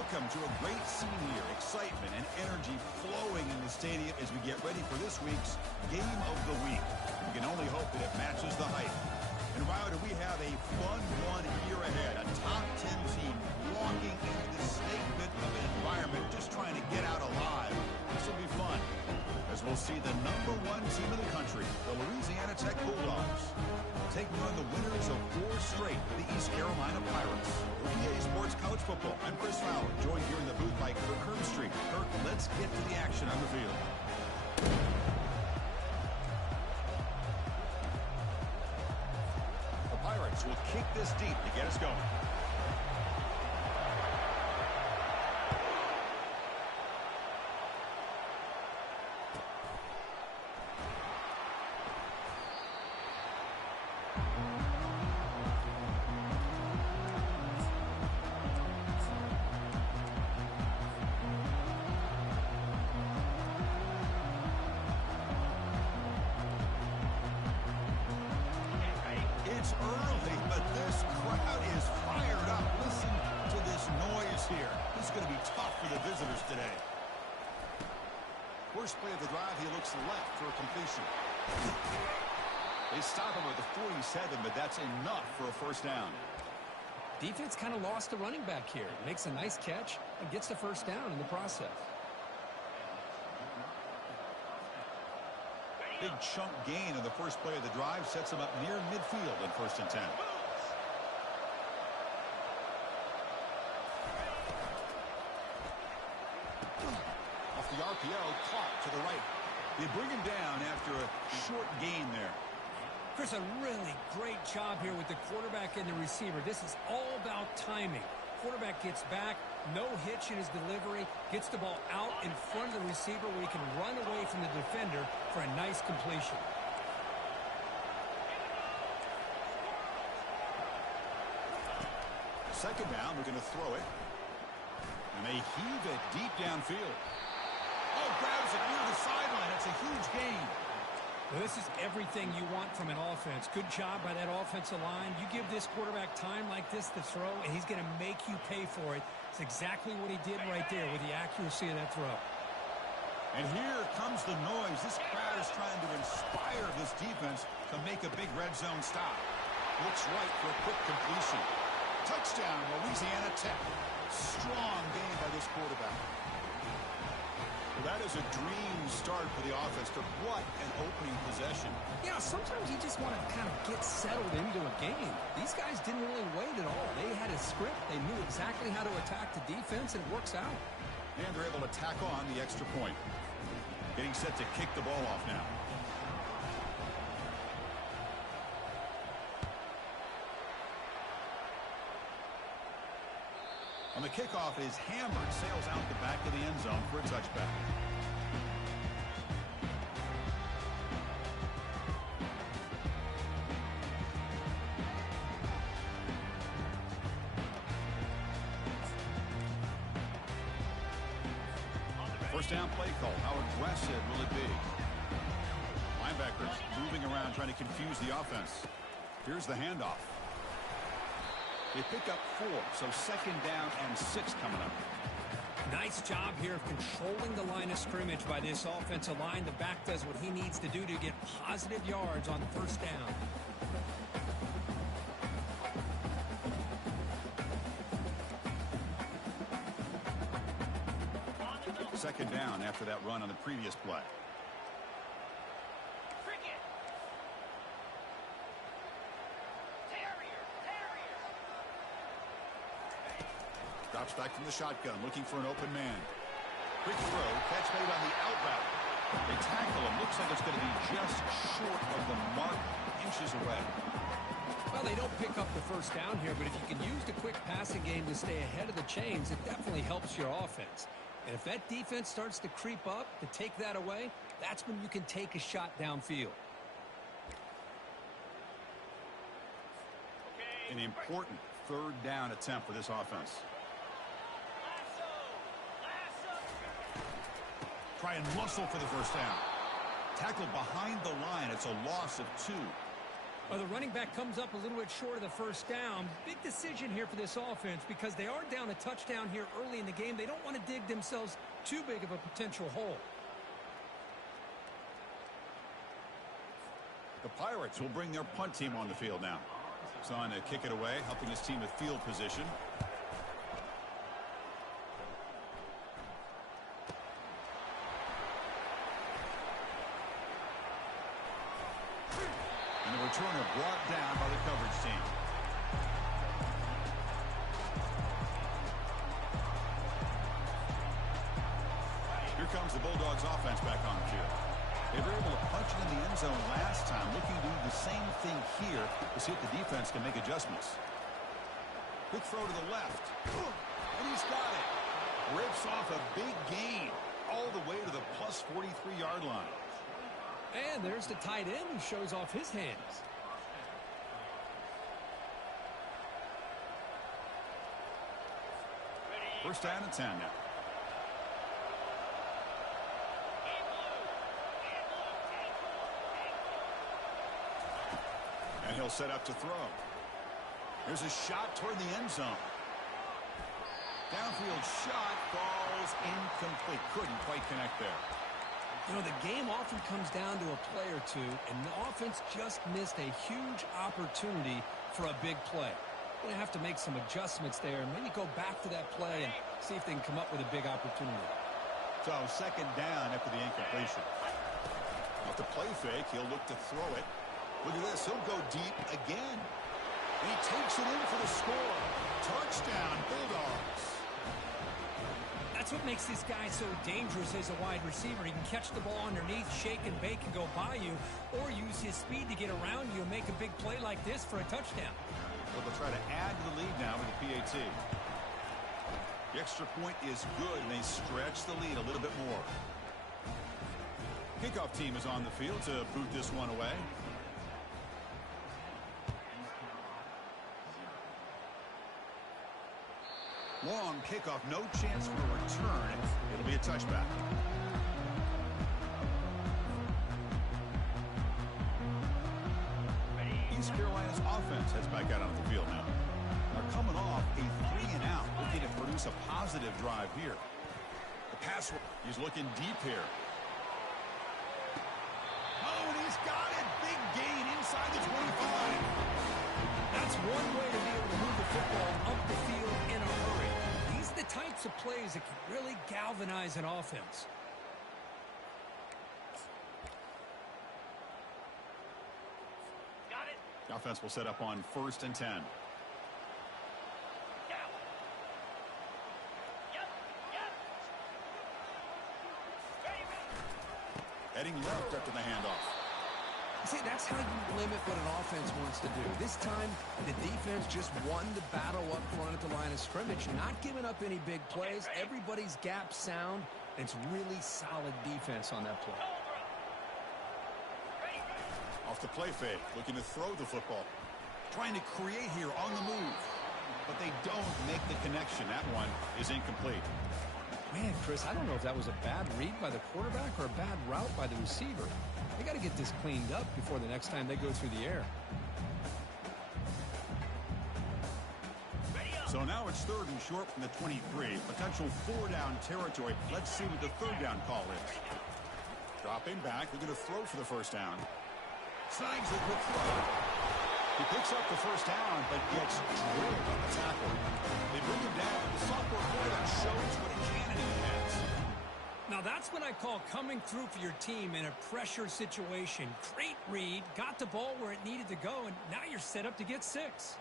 Welcome to a great scene here. Excitement and energy flowing in the stadium as we get ready for this week's Game of the Week. We can only hope that it matches the hype. And Ryder, we have a fun one here ahead. A top 10 team walking into this snake pit of an environment just trying to get out alive. This will be fun as we'll see the #1 team in the country, the Louisiana Tech Bulldogs, taking on the winners of 4 straight, the East Carolina Pirates. For EA Sports College Football, I'm Chris Fowler, joined here in the booth by Kirk Herbstreit. Kirk, let's get to the action on the field. The Pirates will kick this deep to get us going. It's early, but this crowd is fired up. Listen to this noise here. This is going to be tough for the visitors today. First play of the drive, he looks left for a completion. They stop him at the 47, but that's enough for a first down. Defense kind of lost the running back here. Makes a nice catch and gets the first down in the process. Big chunk gain on the first play of the drive sets him up near midfield in 1st and 10. Off the RPO, caught to the right. They bring him down after a short gain there. Chris, a really great job here with the quarterback and the receiver. This is all about timing. Quarterback gets back, no hitch in his delivery, gets the ball out in front of the receiver where he can run away from the defender for a nice completion. Second down, we're going to throw it. And they heave it deep downfield. Oh, grabs it near the sideline. It's a huge gain. Well, this is everything you want from an offense. Good job by that offensive line. You give this quarterback time like this to throw, and he's going to make you pay for it. It's exactly what he did right there with the accuracy of that throw. And here comes the noise. This crowd is trying to inspire this defense to make a big red zone stop. Looks right for a quick completion. Touchdown, Louisiana Tech. Strong game by this quarterback. Well, that is a dream start for the offense, but what an opening possession. Yeah, sometimes you just want to kind of get settled into a game. These guys didn't really wait at all. They had a script. They knew exactly how to attack the defense, and it works out. And they're able to tack on the extra point. Getting set to kick the ball off now. On the kickoff, it is hammered, sails out the back of the end zone for a touchback. First down play call. How aggressive will it be? Linebackers moving around trying to confuse the offense. Here's the handoff. They pick up 4, so 2nd down and 6 coming up. Nice job here of controlling the line of scrimmage by this offensive line. The back does what he needs to do to get positive yards on 1st down. Second down after that run on the previous play. Drops back from the shotgun, looking for an open man. Quick throw, catch made on the out route. They tackle him. Looks like it's going to be just short of the mark, inches away. Well, they don't pick up the first down here, but if you can use the quick passing game to stay ahead of the chains, it definitely helps your offense. And if that defense starts to creep up to take that away, that's when you can take a shot downfield. An important 3rd down attempt for this offense. Try and muscle for the first down. Tackled behind the line. It's a loss of 2. Well, the running back comes up a little bit short of the first down. Big decision here for this offense because they are down a touchdown here early in the game. They don't want to dig themselves too big of a potential hole. The Pirates will bring their punt team on the field now. It's on to kick it away, helping his team with field position. And the returner brought down by the coverage team. Here comes the Bulldogs offense back on the field. They were able to punch it in the end zone last time, looking to do the same thing here to see if the defense can make adjustments. Quick throw to the left. And he's got it. Rips off a big gain all the way to the plus 43-yard line. And there's the tight end who shows off his hands. First down and 10 now. And he'll set up to throw. There's a shot toward the end zone. Downfield shot falls incomplete. Couldn't quite connect there. You know, the game often comes down to a play or two, and the offense just missed a huge opportunity for a big play. Going to have to make some adjustments there and maybe go back to that play and see if they can come up with a big opportunity. So second down after the incompletion. Off the play fake, he'll look to throw it. Look at this. He'll go deep again. And he takes it in for the score. Touchdown, Bulldogs. That's what makes this guy so dangerous as a wide receiver. He can catch the ball underneath, shake and bake and go by you, or use his speed to get around you and make a big play like this for a touchdown. Well, they'll try to add to the lead now with the PAT. The extra point is good, and they stretch the lead a little bit more. Kickoff team is on the field to boot this one away. Long kickoff, no chance for a return. It'll be a touchback. East Carolina's offense heads back out onto the field now. They're coming off a 3-and-out, looking to produce a positive drive here. The pass, he's looking deep here. Oh, and he's got it. Big gain inside the 25. That's one way to be able to move the football up the field in a hurry. These are the types of plays that can really galvanize an offense. Got it. The offense will set up on 1st and 10. Heading left after the handoff. See, that's how you limit what an offense wants to do. This time, the defense just won the battle up front at the line of scrimmage, not giving up any big plays. Everybody's gap sound, and it's really solid defense on that play. Off the play fake, looking to throw the football. Trying to create here on the move. But they don't make the connection. That one is incomplete. Man, Chris, I don't know if that was a bad read by the quarterback or a bad route by the receiver. They got to get this cleaned up before the next time they go through the air. So now it's 3rd and short from the 23. Potential 4-down territory. Let's see what the 3rd down call is. Dropping back. They're going to throw for the 1st down. Snags it with throw. He picks up the 1st down, but gets drilled on the tackle. They bring him down. The sophomore quarterback shows what a cannon he has. Now that's what I call coming through for your team in a pressure situation. Great read, got the ball where it needed to go, and now you're set up to get 6.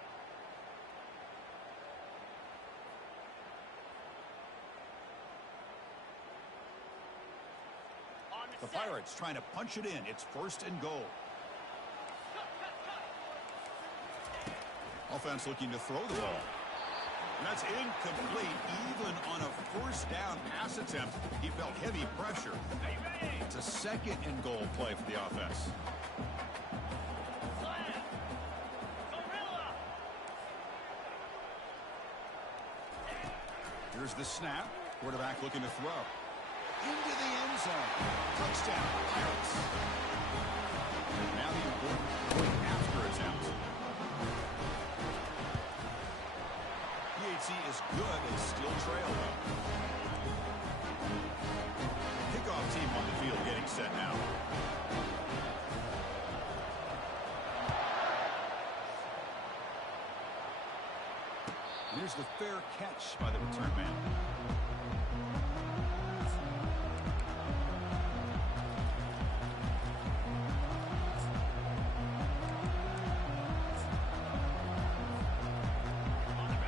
The Pirates trying to punch it in. It's 1st and goal. Offense looking to throw the ball. And that's incomplete. Even on a 1st down pass attempt, he felt heavy pressure. It's a 2nd and goal play for the offense. Here's the snap. Quarterback looking to throw. Into the end zone. Touchdown, Pirates. Now the important point after it's downs. PHC is good. They still trail, though. Kickoff team on the field getting set now. Here's the fair catch by the return man.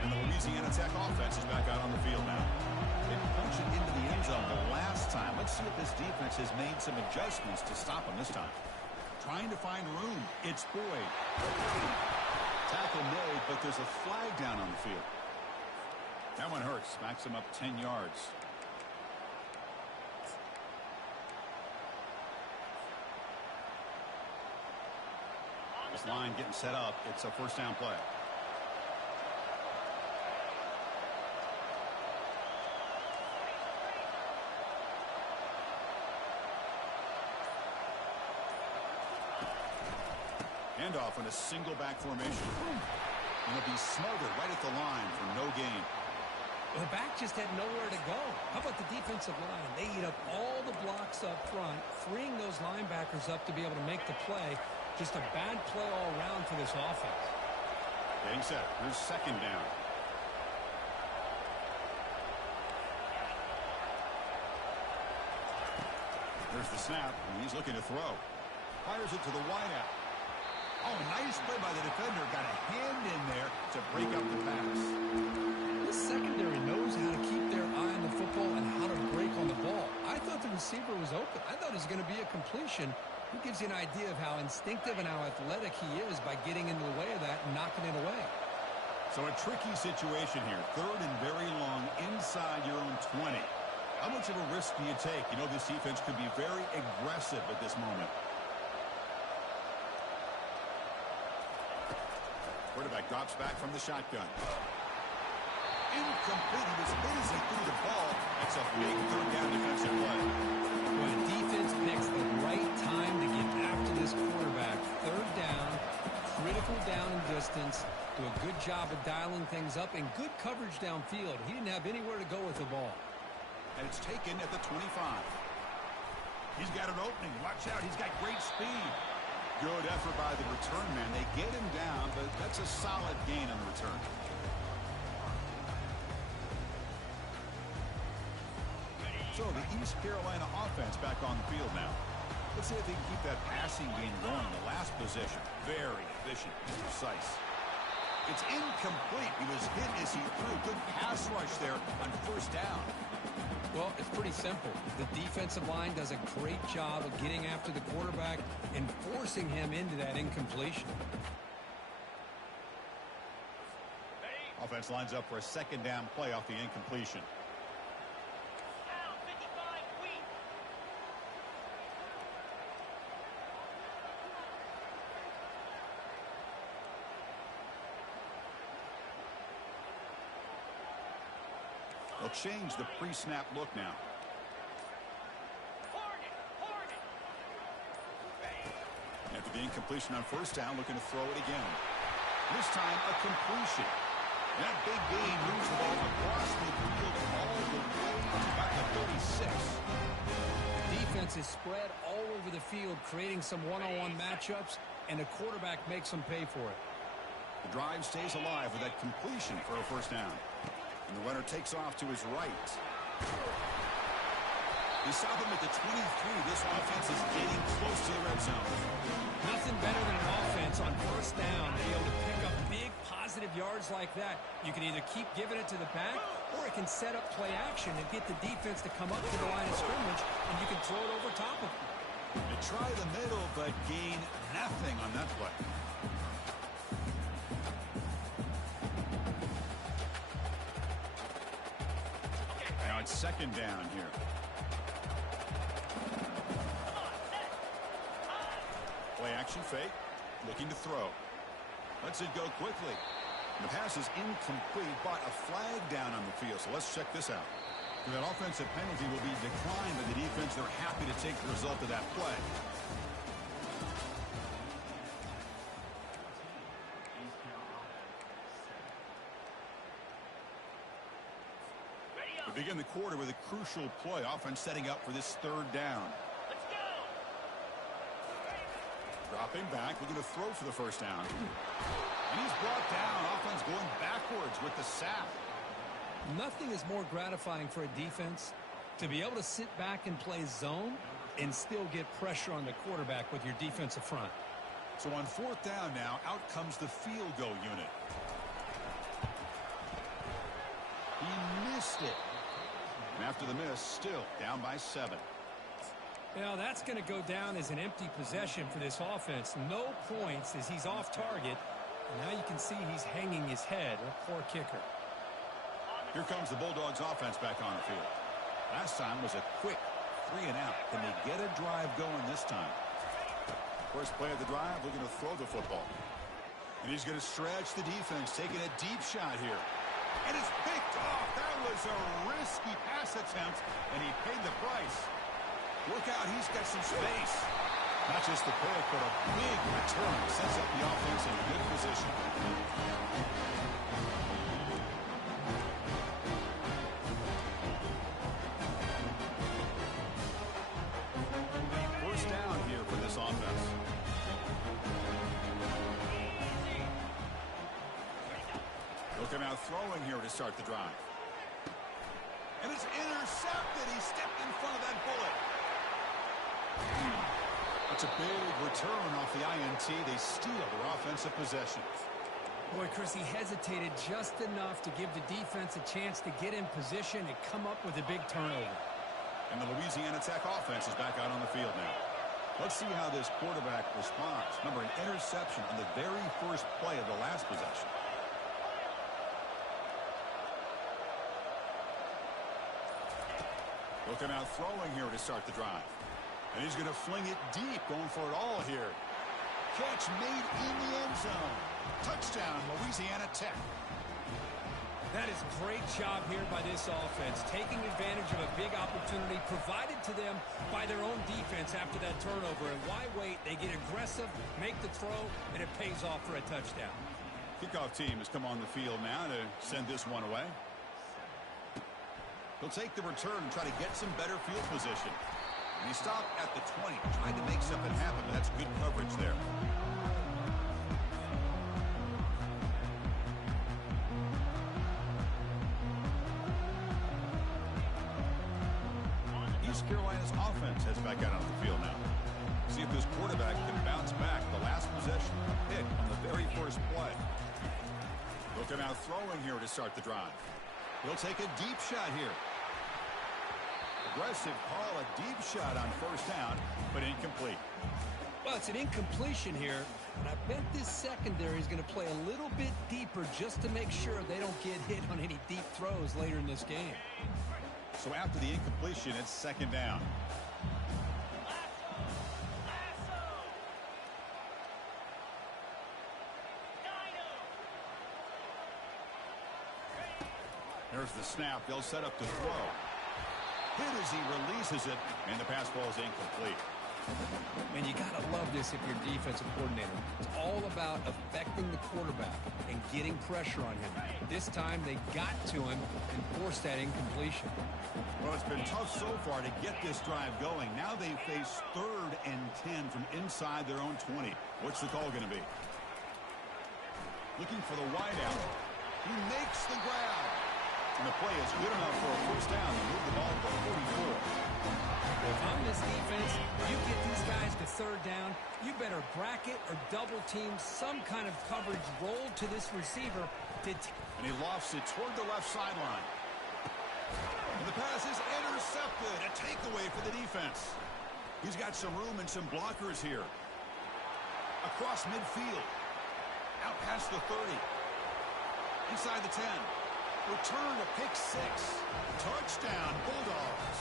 And the Louisiana Tech offense is back out on the field now. They punched it into the end zone the last time. Let's see if this defense has made some adjustments to stop them this time. Trying to find room. It's Boyd. Tackle made, but there's a flag down on the field. That one hurts. Backs him up 10 yards. This line getting set up. It's a first down play. Handoff in a single back formation. And it'll be smothered right at the line for no gain. The back just had nowhere to go. How about the defensive line? They eat up all the blocks up front, freeing those linebackers up to be able to make the play. Just a bad play all around for this offense. Getting set. Here's second down. There's the snap, and he's looking to throw. Fires it to the wideout. Oh, nice play by the defender. Got a hand in there to break up the pass. This secondary knows how to keep their eye on the football and how to break on the ball. I thought the receiver was open. I thought it was going to be a completion. It gives you an idea of how instinctive and how athletic he is by getting into the way of that and knocking it away. So a tricky situation here. Third and very long inside your own 20. How much of a risk do you take? You know, this defense could be very aggressive at this moment. Quarterback drops back from the shotgun. Incomplete. He was busy through the ball. It's a big third down defensive play. When defense picks the right time to get after this quarterback, third down, critical down and distance, do a good job of dialing things up, and good coverage downfield. He didn't have anywhere to go with the ball. And it's taken at the 25. He's got an opening. Watch out. He's got great speed. Good effort by the return man. They get him down, but that's a solid gain on the return. So the East Carolina offense back on the field now. Let's see if they can keep that passing game going. The last possession, very efficient and precise. It's incomplete. He was hit as he threw. Good pass rush there on first down. Well, it's pretty simple. The defensive line does a great job of getting after the quarterback and forcing him into that incompletion. Offense lines up for a second down play off the incompletion. They'll change the pre-snap look now. After the incompletion on first down, looking to throw it again. This time, a completion. That big gain moves the ball across the field all the way to about the 36. The defense is spread all over the field, creating some one-on-one matchups, and the quarterback makes them pay for it. The drive stays alive with that completion for a first down. And the runner takes off to his right. They stop him at the 23. This offense is getting close to the red zone. Nothing better than an offense on first down to be able to pick up big positive yards like that. You can either keep giving it to the back, or it can set up play action and get the defense to come up to the line of scrimmage, and you can throw it over top of them. They try the middle, but gain nothing on that play. Now it's second down here. Play action fake, looking to throw. Lets it go quickly. The pass is incomplete, but a flag down on the field. So let's check this out. That offensive penalty will be declined by the defense. They're happy to take the result of that play. We begin the quarter with a crucial play. Offense setting up for this third down. Let's go. Dropping back, looking to throw for the first down. And he's brought down. Offense going backwards with the sack. Nothing is more gratifying for a defense to be able to sit back and play zone and still get pressure on the quarterback with your defensive front. So on fourth down now, out comes the field goal unit. He missed it. And after the miss, still down by 7. Now that's going to go down as an empty possession for this offense. No points as he's off target. And now you can see he's hanging his head. A poor kicker. Here comes the Bulldogs offense back on the field. Last time was a quick 3 and out. Can they get a drive going this time? First play of the drive, looking to throw the football. And he's going to stretch the defense, taking a deep shot here. And it's picked off. That was a risky pass attempt, and he paid the price. Look out, he's got some space. Not just the pick, but a big return. Sets up the offense in good position. First down here for this offense. Looking out throwing here to start the drive. And it's intercepted. He stepped in front of that bullet. That's a big return off the INT. They steal their offensive possession. Boy, Chris, he hesitated just enough to give the defense a chance to get in position and come up with a big turnover. And the Louisiana Tech offense is back out on the field now. Let's see how this quarterback responds. Remember, an interception on the very first play of the last possession. Looking out throwing here to start the drive. And he's going to fling it deep, going for it all here. Catch made in the end zone. Touchdown, Louisiana Tech. That is a great job here by this offense, taking advantage of a big opportunity provided to them by their own defense after that turnover. And why wait? They get aggressive, make the throw, and it pays off for a touchdown. Kickoff team has come on the field now to send this one away. He'll take the return and try to get some better field position. And he stopped at the 20, trying to make something happen, but that's good coverage there. East Carolina's offense heads back out on the field now. See if this quarterback can bounce back. The last possession, a pick on the very first play. Looking out throwing here to start the drive. He'll take a deep shot here. Aggressive call, a deep shot on first down, but incomplete. Well, it's an incompletion here, and I bet this secondary is going to play a little bit deeper just to make sure they don't get hit on any deep throws later in this game. So after the incompletion, it's second down. There's the snap. They'll set up to throw. Hit as he releases it, and the pass ball is incomplete. And you got to love this if you're defensive coordinator. It's all about affecting the quarterback and getting pressure on him. This time they got to him and forced that incompletion. Well, it's been tough so far to get this drive going. Now they face 3rd and 10 from inside their own 20. What's the call going to be? Looking for the wideout. He makes the grab. And the play is good enough for a first down to move the ball to 44. If I'm this defense, you get these guys to 3rd down, you better bracket or double team some kind of coverage roll to this receiver. And he lofts it toward the left sideline. And the pass is intercepted. A takeaway for the defense. He's got some room and some blockers here. Across midfield. Out past the 30. Inside the 10. Return to pick 6. Touchdown, Bulldogs.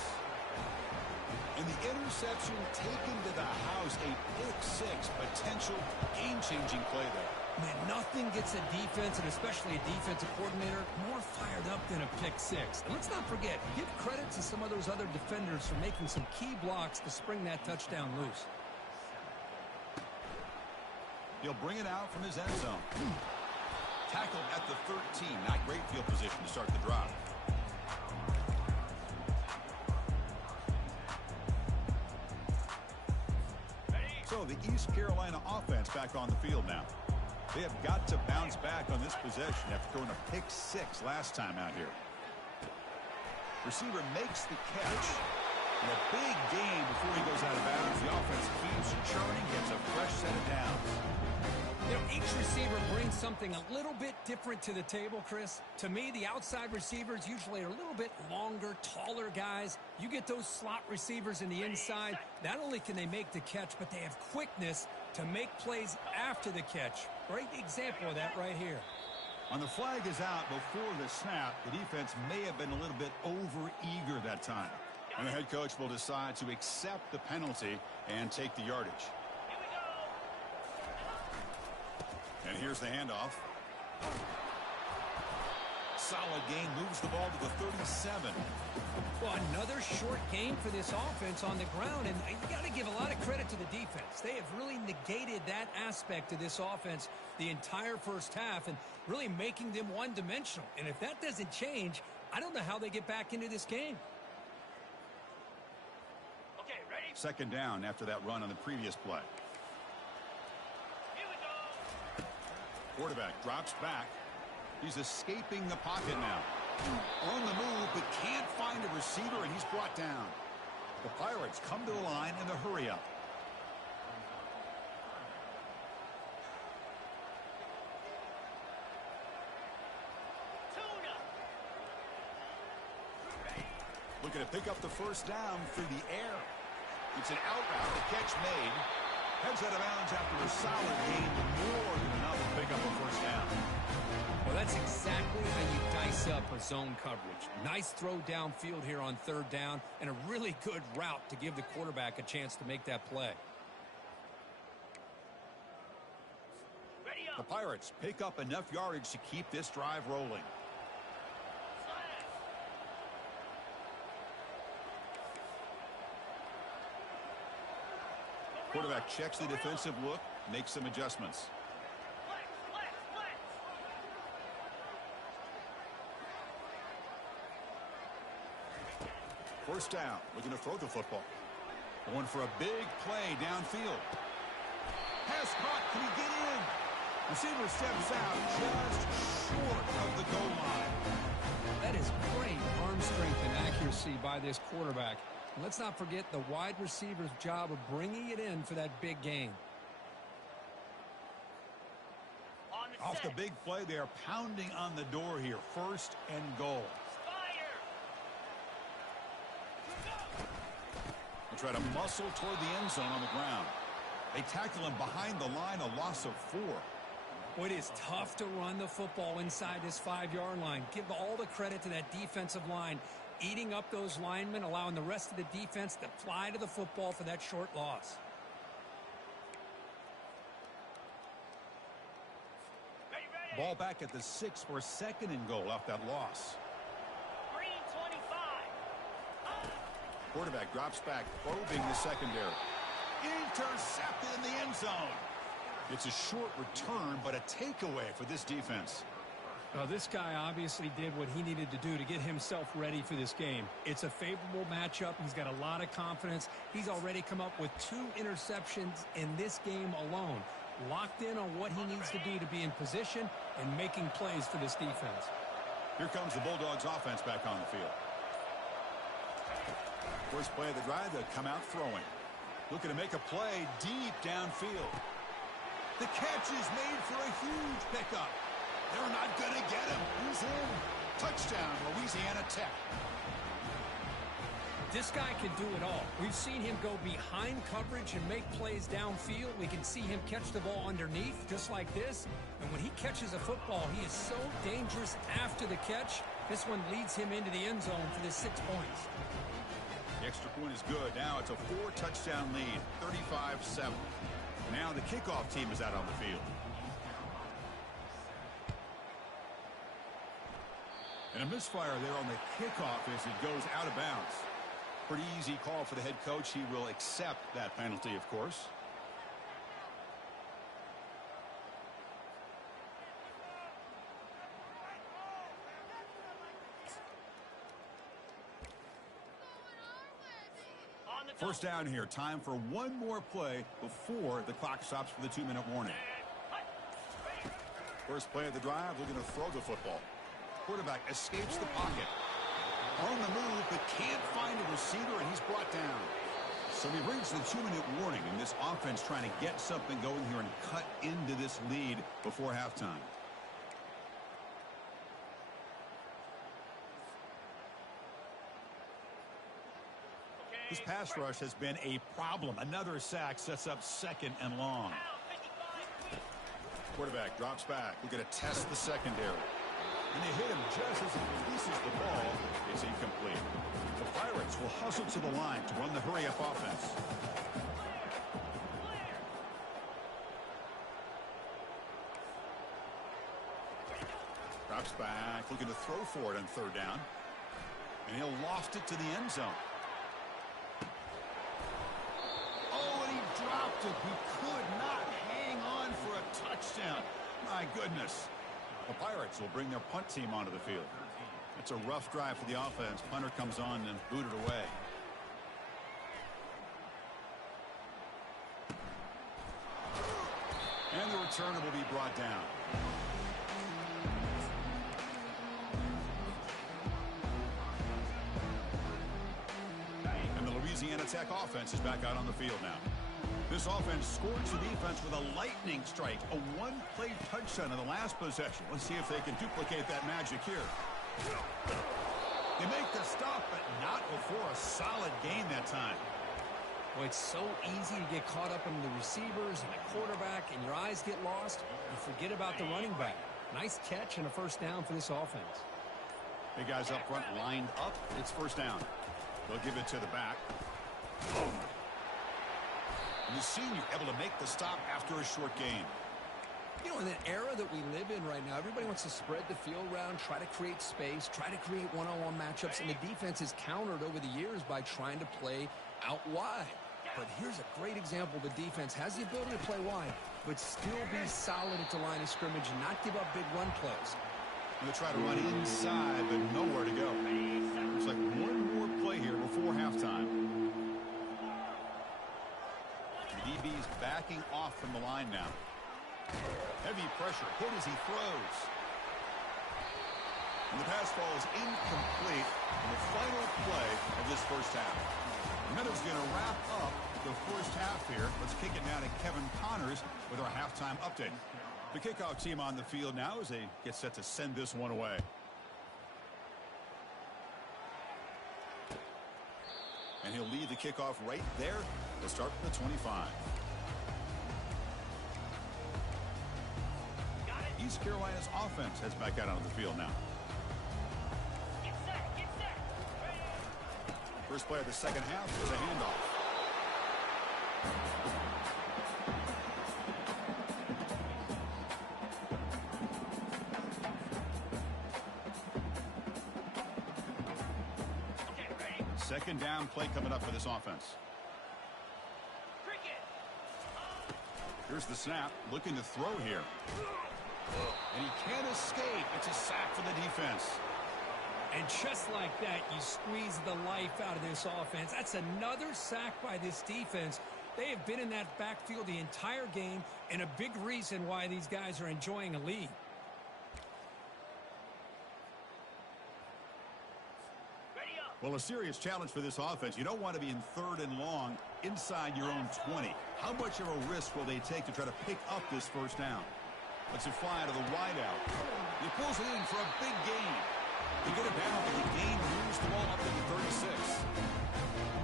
And the interception taken to the house. A pick 6. Potential game-changing play there. Man, nothing gets a defense, and especially a defensive coordinator, more fired up than a pick 6. And let's not forget, give credit to some of those other defenders for making some key blocks to spring that touchdown loose. He'll bring it out from his end zone. Tackled at the 13. Not great field position to start the drive. So the East Carolina offense back on the field now. They have got to bounce back on this possession after throwing a pick 6 last time out here. Receiver makes the catch. And a big gain before he goes out of bounds. The offense keeps churning, gets a fresh set of downs. You know, each receiver brings something a little bit different to the table, Chris. To me, the outside receivers usually are a little bit longer, taller guys. You get those slot receivers in the inside, not only can they make the catch, but they have quickness to make plays after the catch. Great example of that right here. On the flag is out before the snap, the defense may have been a little bit over-eager that time. And the head coach will decide to accept the penalty and take the yardage. And here's the handoff. Solid gain, moves the ball to the 37. Well, another short game for this offense on the ground, and you got to give a lot of credit to the defense. They have really negated that aspect of this offense the entire first half and really making them one-dimensional. And if that doesn't change, I don't know how they get back into this game. Okay, ready? Second down after that run on the previous play. Here we go. Quarterback drops back. He's escaping the pocket now. On the move, but can't find a receiver, and he's brought down. The Pirates come to the line in the hurry-up. Looking to pick up the first down through the air. It's an out route, the catch made. Heads out of bounds after a solid gain, more than enough to pick up a first down. Well, that's exactly how you dice up a zone coverage. Nice throw downfield here on third down, and a really good route to give the quarterback a chance to make that play. Ready The up. Pirates pick up enough yardage to keep this drive rolling. Quarterback checks the defensive look, makes some adjustments. Flex, flex, flex. First down, looking to throw the football. Going for a big play downfield. Pass caught, can he get in? Receiver steps out just short of the goal line. That is great arm strength and accuracy by this quarterback. And let's not forget the wide receiver's job of bringing it in for that big gain. On the Off the set. big play, they are pounding on the door here. First and goal. Fire. They try to muscle toward the end zone on the ground. They tackle him behind the line, a loss of 4. Well, it is tough to run the football inside this 5-yard line. Give all the credit to that defensive line, eating up those linemen, allowing the rest of the defense to fly to the football for that short loss. Ready, ready. Ball back at the 6 for a second and goal off that loss. Green 25. Quarterback drops back, probing the secondary. Intercepted in the end zone. It's a short return, but a takeaway for this defense. Well, this guy obviously did what he needed to do to get himself ready for this game. It's a favorable matchup. He's got a lot of confidence. He's already come up with 2 interceptions in this game alone. Locked in on what he needs to do to be in position and making plays for this defense. Here comes the Bulldogs offense back on the field. First play of the drive, they come out throwing. Looking to make a play deep downfield. The catch is made for a huge pickup. They're not going to get him. He's in. Touchdown, Louisiana Tech. This guy can do it all. We've seen him go behind coverage and make plays downfield. We can see him catch the ball underneath, just like this. And when he catches a football, he is so dangerous after the catch. This one leads him into the end zone for the 6 points. The extra point is good. Now it's a 4-touchdown lead, 35-7. Now the kickoff team is out on the field. And a misfire there on the kickoff as it goes out of bounds. Pretty easy call for the head coach. He will accept that penalty, of course. On the First down here. Time for one more play before the clock stops for the 2-minute warning. First play of the drive, looking to throw the football. Quarterback escapes the pocket. On the move, but can't find a receiver, and he's brought down. So we've reached the 2-minute warning, and this offense trying to get something going here and cut into this lead before halftime. This pass rush has been a problem. Another sack sets up 2nd and long. Quarterback drops back. We're going to test the secondary. And they hit him just as he releases the ball. It's incomplete. The Pirates will hustle to the line to run the hurry-up offense. Drops back, looking to throw for it on 3rd down. And he'll loft it to the end zone. Oh, and he dropped it. He could not hang on for a touchdown. My goodness. The Pirates will bring their punt team onto the field. It's a rough drive for the offense. Punter comes on and booted away. And the returner will be brought down. And the Louisiana Tech offense is back out on the field now. This offense scored the defense with a lightning strike, a one-play touchdown in the last possession. Let's see if they can duplicate that magic here. They make the stop, but not before a solid gain that time. Well, it's so easy to get caught up in the receivers and the quarterback, and your eyes get lost. You forget about the running back. Nice catch and a first down for this offense. Big guys up front lined up. It's first down. They'll give it to the back. And the senior able to make the stop after a short gain. You know, in that era that we live in right now, everybody wants to spread the field around, try to create space, try to create one-on-one matchups, and the defense is countered over the years by trying to play out wide. But here's a great example. The defense has the ability to play wide, but still be solid at the line of scrimmage and not give up big run plays. They'll try to run inside, but nowhere to go. Looks like one more play here before halftime. The DB's backing off from the line now. Heavy pressure, hit as he throws. And the pass falls incomplete in the final play of this first half. Meadows going to wrap up the first half here. Let's kick it now to Kevin Connors with our halftime update. The kickoff team on the field now as they get set to send this one away. And he'll lead the kickoff right there. They'll start from the 25. East Carolina's offense heads back out onto the field now. Get set, get set. First play of the second half is a handoff. Okay, ready? Second down play coming up for this offense. Cricket. Here's the snap, looking to throw here. And he can't escape. It's a sack for the defense. And just like that, you squeeze the life out of this offense. That's another sack by this defense. They have been in that backfield the entire game, and a big reason why these guys are enjoying a lead. Ready up. Well, a serious challenge for this offense. You don't want to be in 3rd and long inside your own 20. How much of a risk will they take to try to pick up this first down? Let's it fly to the wideout. He pulls it in for a big gain. They get it down, but the gain moves the ball up to the 36.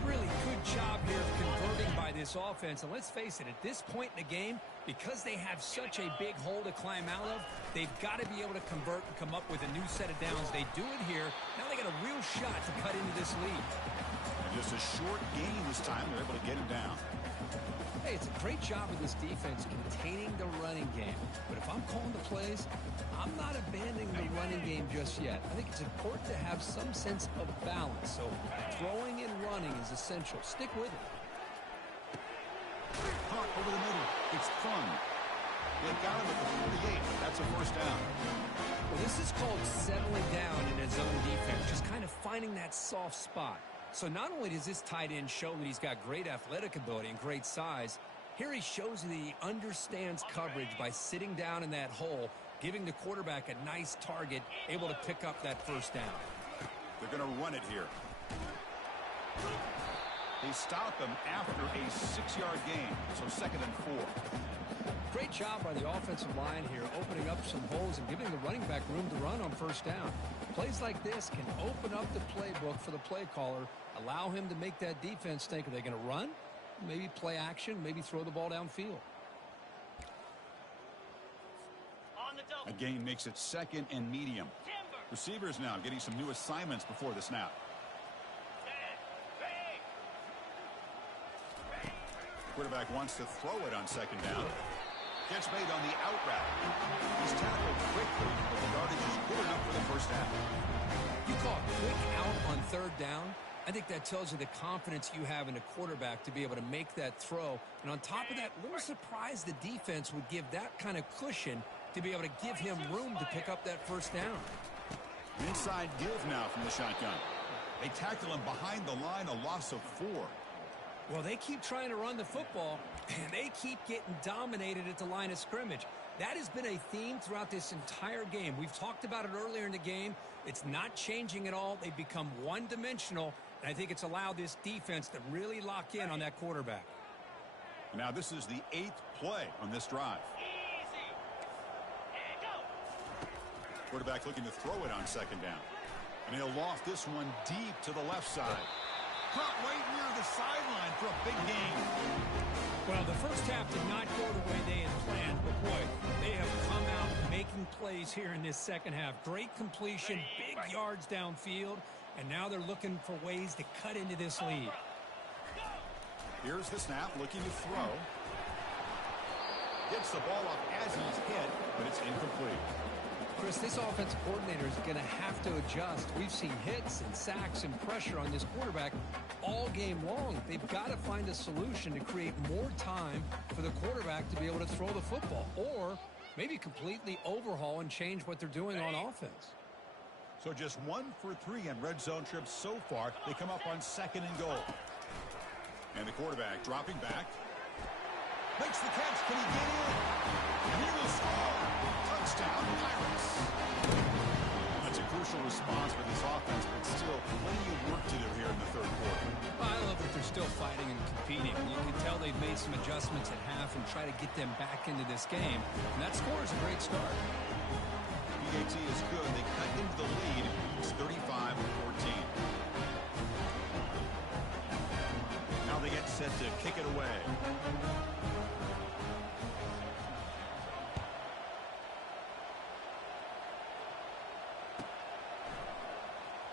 Really good job here of converting by this offense. And let's face it, at this point in the game, because they have such a big hole to climb out of, they've got to be able to convert and come up with a new set of downs. They do it here. Now they got a real shot to cut into this lead. And just a short gain this time. They're able to get him down. Hey, it's a great job of this defense containing the running game. But if I'm calling the plays, I'm not abandoning the running game just yet. I think it's important to have some sense of balance. So throwing and running is essential. Stick with it. Caught over the middle. It's fun. They got him at the 48. That's a first down. Well, this is called settling down in a zone defense. Just kind of finding that soft spot. So not only does this tight end show that he's got great athletic ability and great size, here he shows that he understands coverage by sitting down in that hole, giving the quarterback a nice target, able to pick up that first down. They're going to run it here. They stop him after a 6-yard gain, so 2nd and 4. Great job by the offensive line here, opening up some holes and giving the running back room to run on first down. Plays like this can open up the playbook for the play caller, allow him to make that defense think, are they going to run? Maybe play action, maybe throw the ball downfield. On the double. A gain makes it 2nd and medium. Timber. Receivers now getting some new assignments before the snap. Set. Ready. Ready. Quarterback wants to throw it on 2nd down. Catch made on the out route. He's tackled quickly, but the yardage is good enough for the first down. You call it quick out on 3rd down. I think that tells you the confidence you have in a quarterback to be able to make that throw. And on top of that, a little surprised the defense would give that kind of cushion to be able to give him room to pick up that first down. Inside give now from the shotgun. They tackle him behind the line, a loss of 4. Well, they keep trying to run the football, and they keep getting dominated at the line of scrimmage. That has been a theme throughout this entire game. We've talked about it earlier in the game. It's not changing at all. They've become one-dimensional, and I think it's allowed this defense to really lock in on that quarterback. Now this is the 8th play on this drive. Easy. And go. Quarterback looking to throw it on 2nd down. And he'll loft this one deep to the left side. Caught right near the sideline for a big gain. Well, the first half did not go the way they had planned, but boy, they have come out making plays here in this second half. Great completion, big yards downfield, and now they're looking for ways to cut into this lead. Here's the snap, looking to throw. Gets the ball up as he's hit, but it's incomplete. Chris, this offensive coordinator is going to have to adjust. We've seen hits and sacks and pressure on this quarterback all game long. They've got to find a solution to create more time for the quarterback to be able to throw the football, or maybe completely overhaul and change what they're doing on offense. So just 1 for 3 on red zone trips so far. They come up on 2nd and goal. And the quarterback dropping back. Makes the catch. Can he get in? He will score. Touchdown, Pirates. That's a crucial response for this offense, but still plenty of work to do here in the 3rd quarter. I love that they're still fighting and competing. You can tell they've made some adjustments at half and try to get them back into this game. And that score is a great start. PAT is good. They cut into the lead. It's 35-14. Now they get set to kick it away.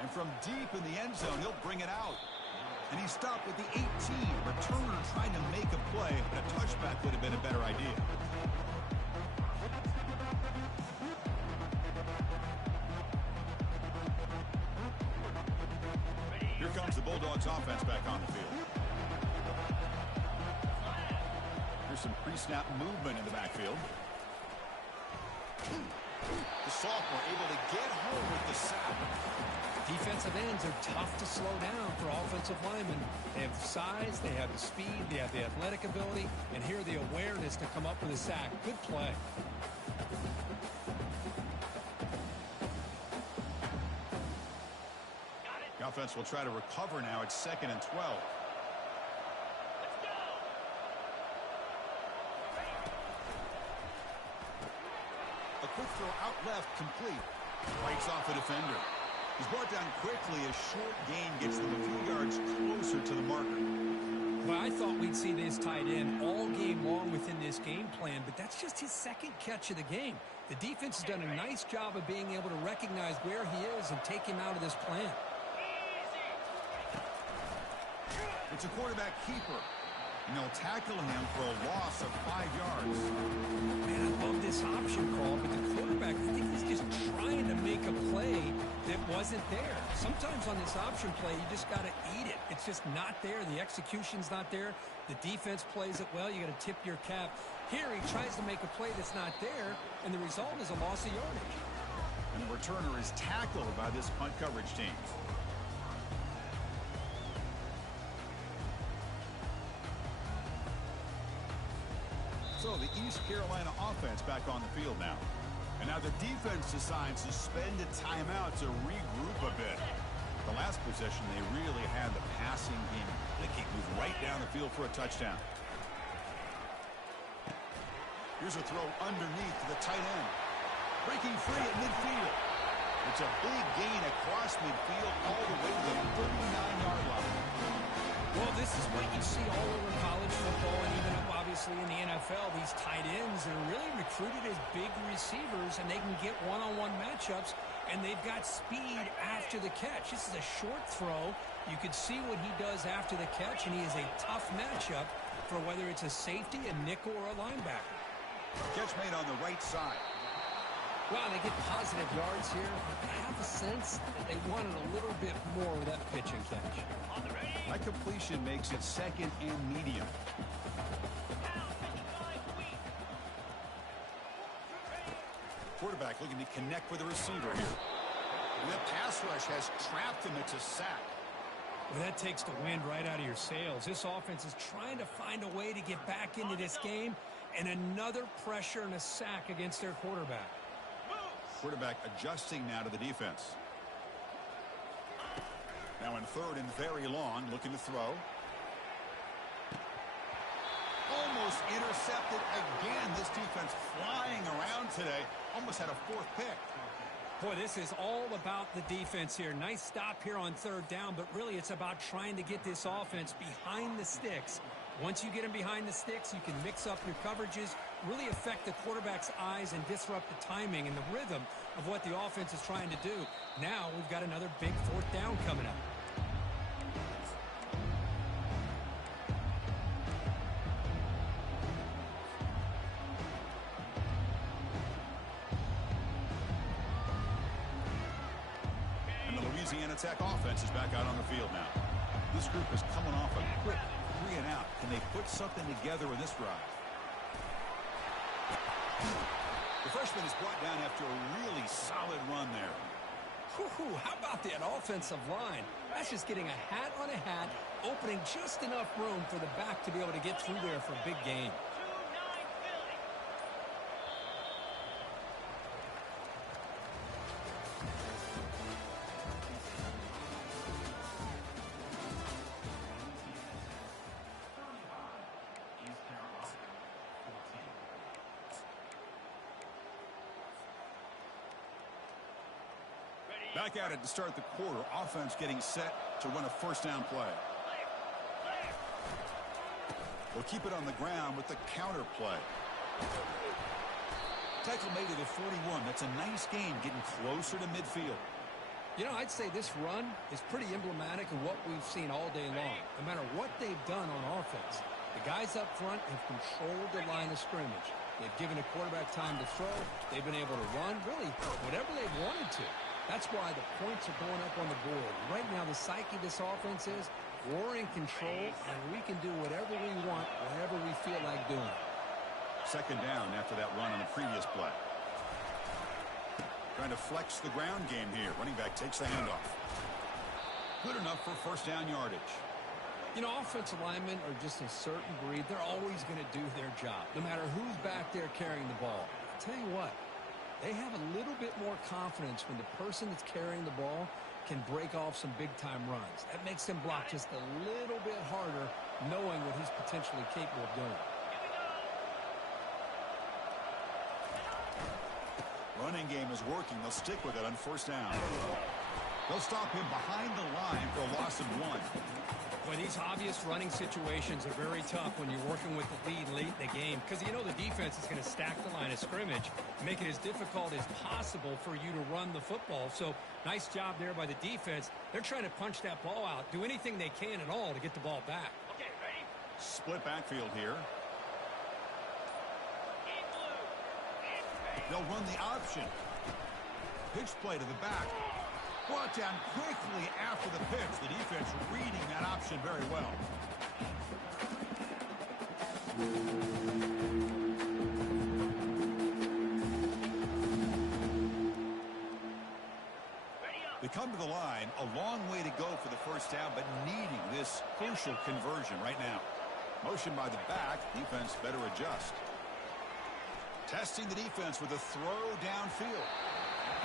And from deep in the end zone, he'll bring it out. And he stopped with the 18. Returner trying to make a play, but a touchback would have been a better idea. Here comes the Bulldogs offense back on the field. Here's some pre-snap movement in the backfield. The sophomore able to get home with the sack. Defensive ends are tough to slow down for offensive linemen. They have the size, they have the speed, they have the athletic ability, and here the awareness to come up with a sack. Good play. The offense will try to recover now at 2nd and 12. Let's go. A quick throw out left, complete. Breaks off the defender. He's brought down quickly. A short gain gets them a few yards closer to the marker. Well, I thought we'd see this tight end all game long within this game plan, but that's just his 2nd catch of the game. The defense has done a nice job of being able to recognize where he is and take him out of this plan. It's a quarterback keeper, and they'll tackle him for a loss of 5 yards. Man, I love this option call, but the quarterback, I think he's just trying to make a play that wasn't there. Sometimes on this option play, you just got to eat it. It's just not there. The execution's not there. The defense plays it well. You got to tip your cap. Here, he tries to make a play that's not there, and the result is a loss of yardage. And the returner is tackled by this punt coverage team. So the East Carolina offense back on the field now. And now the defense decides to spend a timeout to regroup a bit. The last possession, they really had the passing game. They can move right down the field for a touchdown. Here's a throw underneath to the tight end. Breaking free at midfield. It's a big gain across midfield all the way to the 39-yard line. Well, this is what you see all over college football and even up, obviously, in the NFL. These tight ends are really recruited as big receivers, and they can get one-on-one matchups, and they've got speed after the catch. This is a short throw. You can see what he does after the catch, and he is a tough matchup for whether it's a safety, a nickel, or a linebacker. Catch made on the right side. Well, they get positive yards here. I have a sense that they wanted a little bit more with that pitch and catch. That completion makes it second and medium. Quarterback looking to connect with the receiver here. And that pass rush has trapped him. It's a sack. Well, that takes the wind right out of your sails. This offense is trying to find a way to get back into this game, and another pressure and a sack against their quarterback. Quarterback adjusting now to the defense. Now in third and very long, looking to throw. Almost intercepted again. This defense flying around today. Almost had a fourth pick. Boy, this is all about the defense here. Nice stop here on third down, but really it's about trying to get this offense behind the sticks. Once you get them behind the sticks, you can mix up your coverages, really affect the quarterback's eyes and disrupt the timing and the rhythm of what the offense is trying to do. Now we've got another big fourth down coming up. And the Louisiana Tech offense is back out on the field now. This group is coming off a quick 3 and out. Can they put something together in this drive? The freshman is brought down after a really solid run there. Whew, how about that offensive line? That's just getting a hat on a hat, opening just enough room for the back to be able to get through there for a big gain. Back at it to start the quarter. Offense getting set to run a first down play. They'll keep it on the ground with the counter play. Tackle made it at 41. That's a nice gain, getting closer to midfield. You know, I'd say this run is pretty emblematic of what we've seen all day long. No matter what they've done on offense, the guys up front have controlled the line of scrimmage. They've given the quarterback time to throw. They've been able to run, really, whatever they've wanted to. That's why the points are going up on the board. Right now, the psyche of this offense is we're in control, and we can do whatever we want, whatever we feel like doing. Second down after that run on the previous play. Trying to flex the ground game here. Running back takes the handoff. Good enough for first down yardage. You know, offensive linemen are just a certain breed. They're always going to do their job, no matter who's back there carrying the ball. I'll tell you what. They have a little bit more confidence when the person that's carrying the ball can break off some big-time runs. That makes them block just a little bit harder, knowing what he's potentially capable of doing. Running game is working. They'll stick with it on first down. They'll stop him behind the line for a loss of 1. Well, these obvious running situations are very tough when you're working with the lead late in the game because you know the defense is going to stack the line of scrimmage, make it as difficult as possible for you to run the football. So nice job there by the defense. They're trying to punch that ball out, do anything they can at all to get the ball back. Okay, ready? Split backfield here. They'll run the option. Pitch play to the back. Brought down quickly after the pitch. The defense reading that option very well. They come to the line, a long way to go for the first down, but needing this crucial conversion right now. Motion by the back, defense better adjust. Testing the defense with a throw downfield.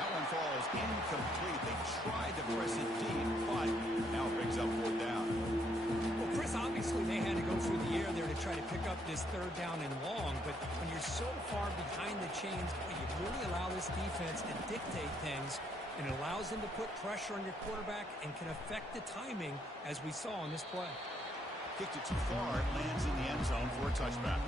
That one falls incomplete. They tried to press it deep, but now brings up fourth down. Well, Chris, obviously they had to go through the air there to try to pick up this third down and long, but when you're so far behind the chains, you really allow this defense to dictate things, and it allows them to put pressure on your quarterback and can affect the timing, as we saw on this play. Kicked it too far. It lands in the end zone for a touchback.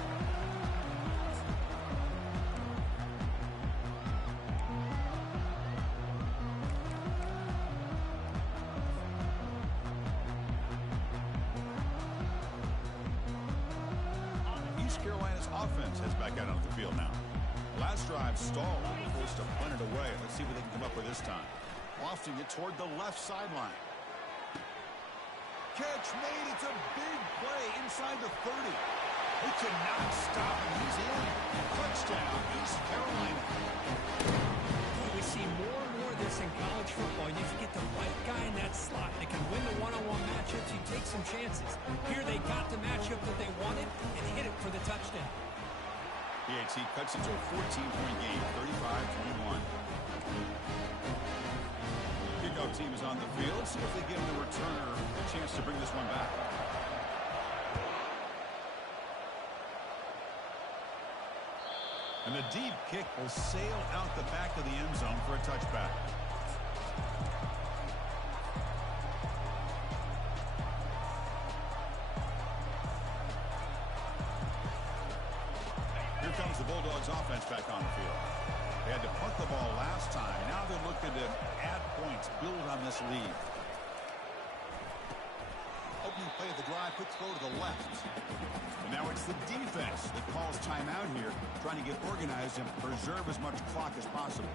East Carolina's offense heads back out onto the field now. Last drive stalled. They were forced to punt it away. Let's see what they can come up with this time. Lofting it toward the left sideline. Catch made. It's a big play inside the 30. They cannot stop him. He's in. Touchdown, East Carolina. We see more and more of this in college football. If you get the right guy in that slot that can win the one-on-one matchups, you take some chances. Here they got the matchup that they wanted and hit it for the touchdown. PAT cuts it to a 14-point game, 35-21. Kickoff team is on the field. See if they give the returner a chance to bring this one back. And the deep kick will sail out the back of the end zone for a touchback. Here comes the Bulldogs offense back on the field. They had to punt the ball last time. Now they're looking to add points, build on this lead. Opening play of the drive, quick throw to the left. And now it's the defense that calls timeout here, trying to get organized and preserve as much clock as possible.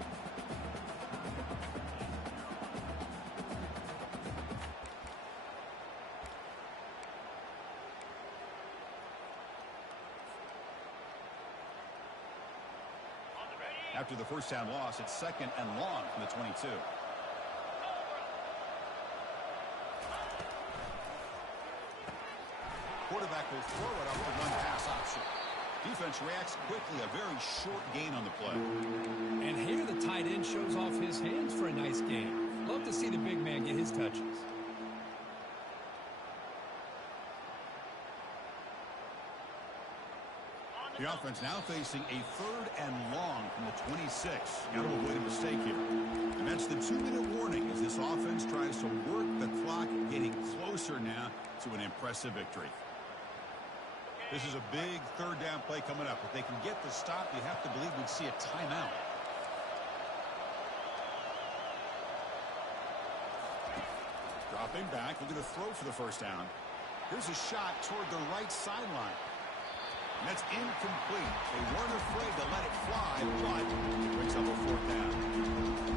After the first down loss, it's second and long from the 22. Quarterback will throw it up the run-pass option. Defense reacts quickly. A very short gain on the play. And here the tight end shows off his hands for a nice gain. Love to see the big man get his touches. The offense now facing a third and long from the 26. Got to avoid a mistake here. And that's the 2-minute warning as this offense tries to work the clock, getting closer now to an impressive victory. This is a big third down play coming up. If they can get the stop, you have to believe we'd see a timeout. Dropping back, looking to throw for the first down. Here's a shot toward the right sideline. And that's incomplete. They weren't afraid to let it fly, but it brings up a fourth down.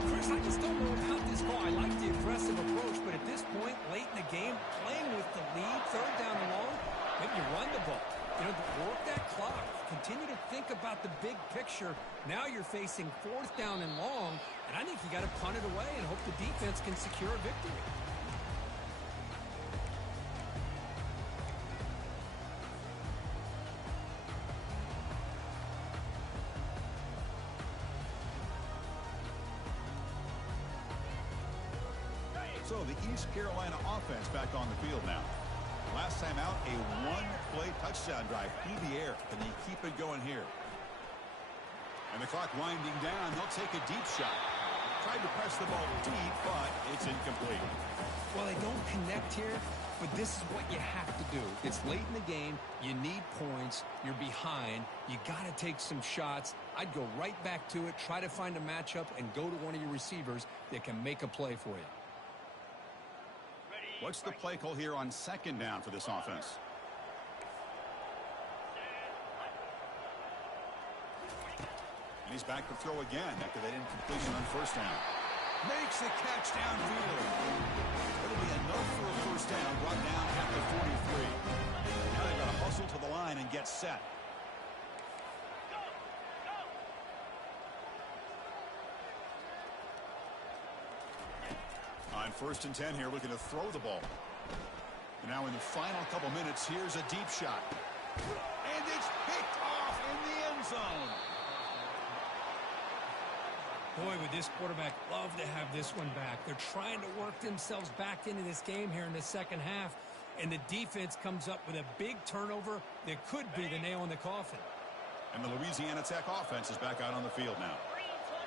Chris, I just don't know about this call. I like the aggressive approach, but at this point, late in the game, playing with the lead, third down and long, maybe you run the ball. You know, work that clock. Continue to think about the big picture. Now you're facing fourth down and long, and I think you got to punt it away and hope the defense can secure a victory. So the East Carolina offense back on the field now. Last time out, a one-play touchdown drive through the air. Can they keep it going here? And the clock winding down. They'll take a deep shot. Tried to press the ball deep, but it's incomplete. Well, they don't connect here, but this is what you have to do. It's late in the game. You need points. You're behind. You got to take some shots. I'd go right back to it, try to find a matchup, and go to one of your receivers that can make a play for you. What's the play call here on second down for this offense? And he's back to throw again after that incompletion on first down. Makes the catch downfield. It'll be enough for a first down, brought down at the 43. Now they've got to hustle to the line and get set. On first and 10 here, looking to throw the ball. And now in the final couple minutes, here's a deep shot. And it's picked off in the end zone. Boy, would this quarterback love to have this one back. They're trying to work themselves back into this game here in the second half, and the defense comes up with a big turnover that could be the nail in the coffin. And the Louisiana Tech offense is back out on the field now.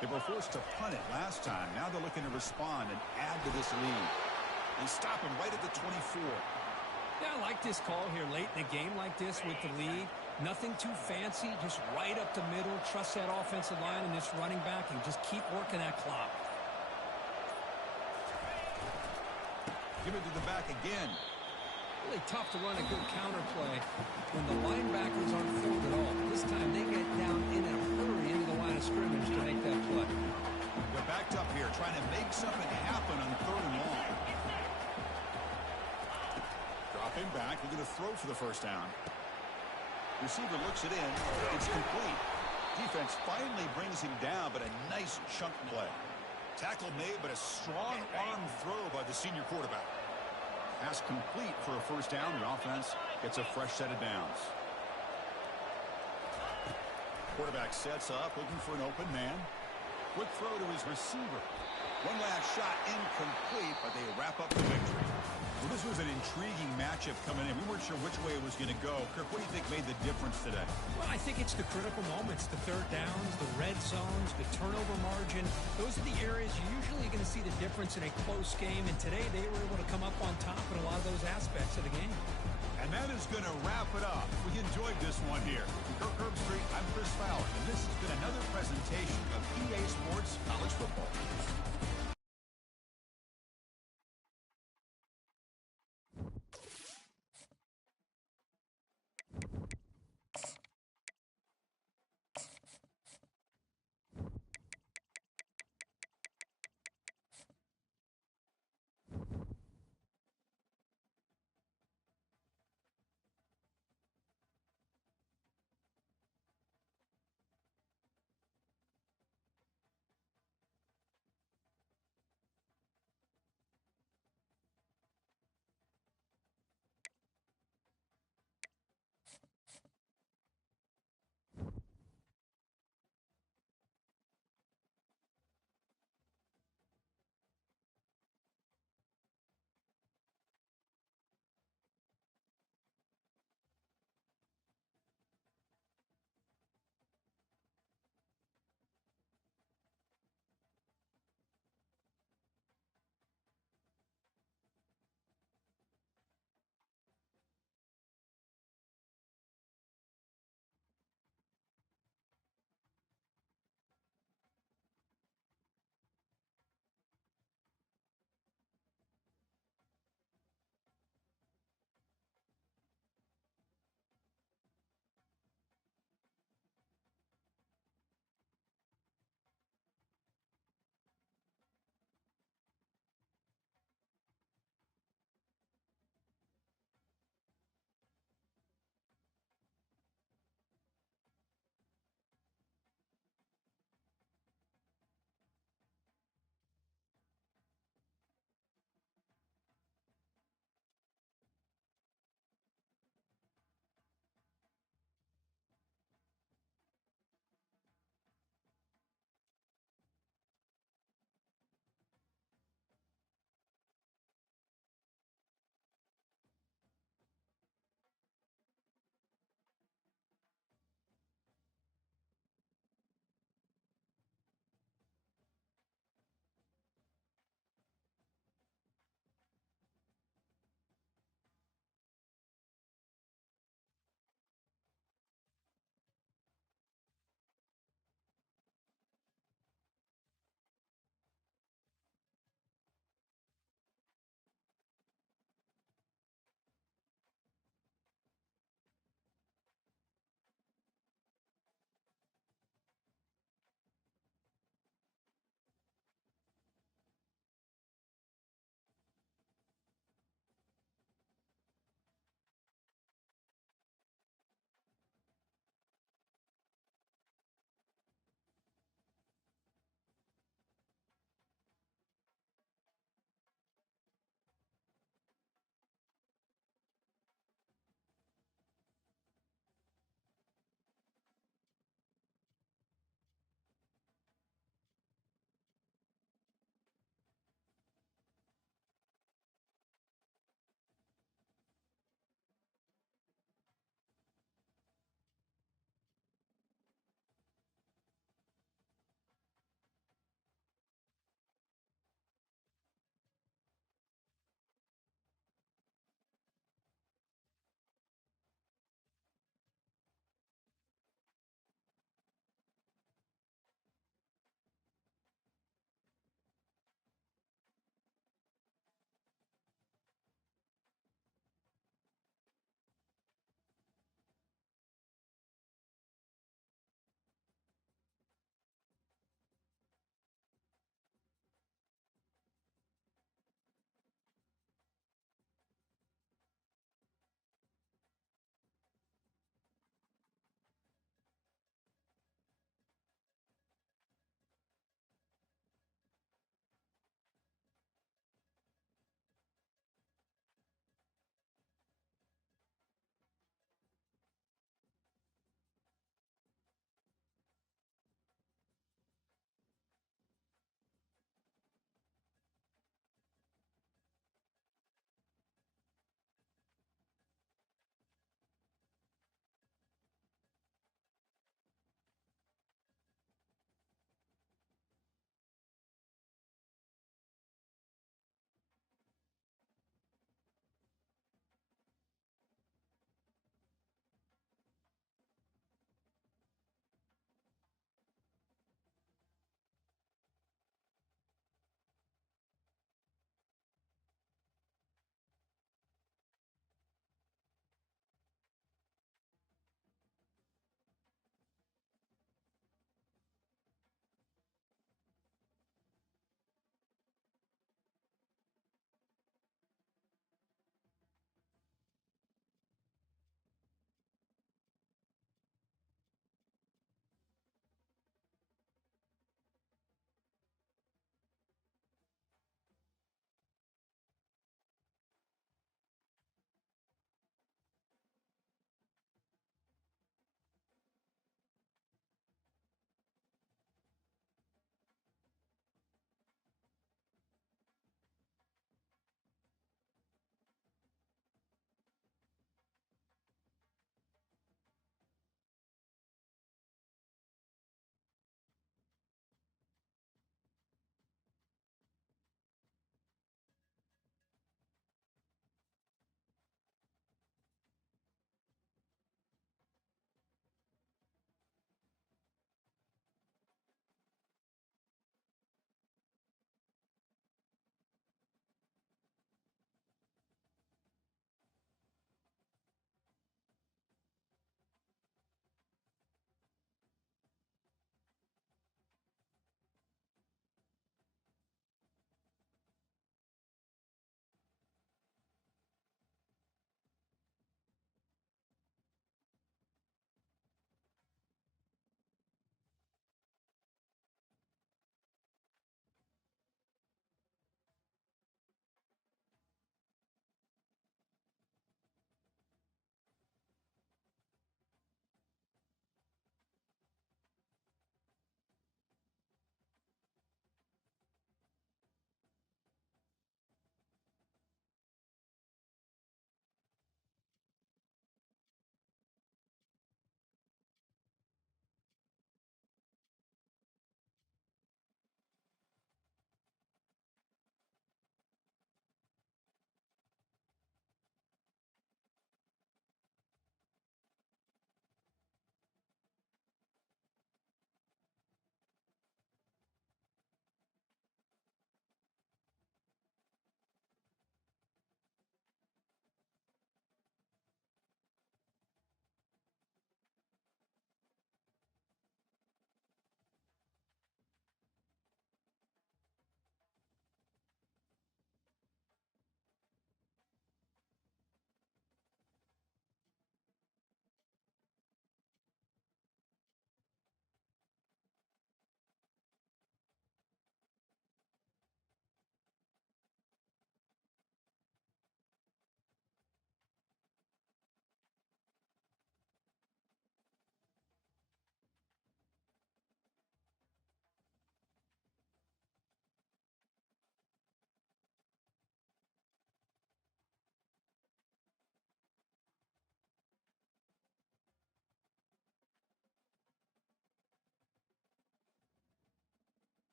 They were forced to punt it last time. Now they're looking to respond and add to this lead. They stop him right at the 24. Yeah, I like this call here late in a game like this with the lead. Nothing too fancy, just right up the middle. Trust that offensive line and this running back and just keep working that clock. Give it to the back again. Really tough to run a good counter play when the linebackers aren't formed at all. This time they get down in a hurry into the line of scrimmage to make that play. They're backed up here trying to make something happen on 3rd and long. Dropping back, they're going to throw for the first down. Receiver looks it in. It's complete. Defense finally brings him down, but a nice chunk play. Tackle made, but a strong arm throw by the senior quarterback. Pass complete for a first down. The offense gets a fresh set of downs. Quarterback sets up, looking for an open man. Quick throw to his receiver. One last shot, incomplete, but they wrap up the victory. Well, this was an intriguing matchup coming in. We weren't sure which way it was going to go. Kirk, what do you think made the difference today? Well, I think it's the critical moments, the third downs, the red zones, the turnover margin. Those are the areas you're usually going to see the difference in a close game, and today they were able to come up on top in a lot of those aspects of the game. And that is going to wrap it up. We enjoyed this one here. From Kirk Herbstreit, I'm Chris Fowler, and this has been another presentation of EA Sports College Football.